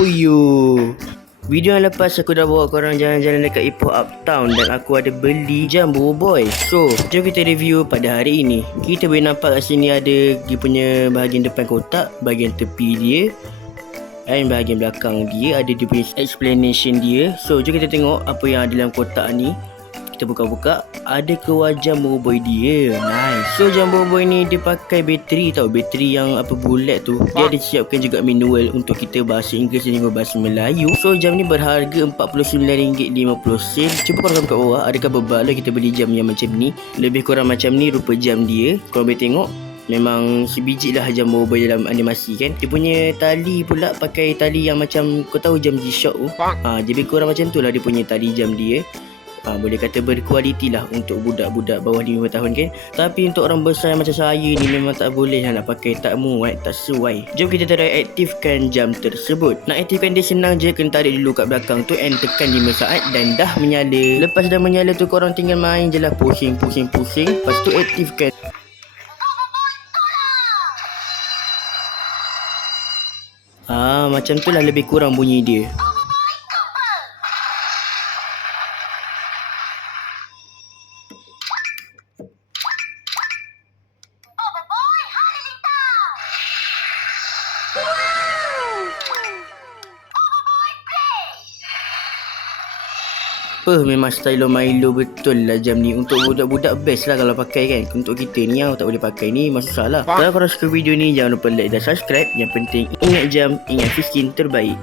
Fuyu. Video yang lepas aku dah bawa korang jalan-jalan dekat Ipoh Uptown dan aku ada beli jam Boboiboy. So, jom kita review pada hari ini. Kita boleh nampak kat sini ada dia punya bahagian depan kotak, bahagian tepi dia dan bahagian belakang dia ada dia punya explanation dia. So, jom kita tengok apa yang ada dalam kotak ni. Kita buka-buka, ada keluar jam Boboiboy dia. Nice. So jam Boboiboy ni dia pakai bateri tau, bateri yang apa bulat tu. Dia ada siapkan juga manual untuk kita bahasa Inggeris dan juga bahasa Melayu. So jam ni berharga RM49.50. Cuba korang kat bawah, adakah berbaloi kita beli jam yang macam ni. Lebih kurang macam ni rupa jam dia. Korang boleh tengok, memang sebiji lah jam Boboiboy dalam animasi kan. Dia punya tali pula pakai tali yang macam kau tahu jam G-Shock tu. Lebih kurang macam tu lah dia punya tali jam dia. Boleh kata berkualiti lah untuk budak-budak bawah 5 tahun kan. Tapi untuk orang besar macam saya ni memang tak boleh lah nak pakai, tak muat, tak sesuai. Jom kita try aktifkan jam tersebut. Nak aktifkan dia senang je, kena tarik dulu kat belakang tu and tekan 5 saat dan dah menyala. Lepas dah menyala tu korang tinggal main je lah, pusing. Lepas tu aktifkan. Macam tu lah lebih kurang bunyi dia. Memang style Milo betul lah jam ni. Untuk budak-budak best lah kalau pakai kan. Untuk kita ni yang tak boleh pakai ni memang susah lah. Kalau korang suka video ni jangan lupa like dan subscribe. Yang penting ingat jam, ingat Fiskin terbaik.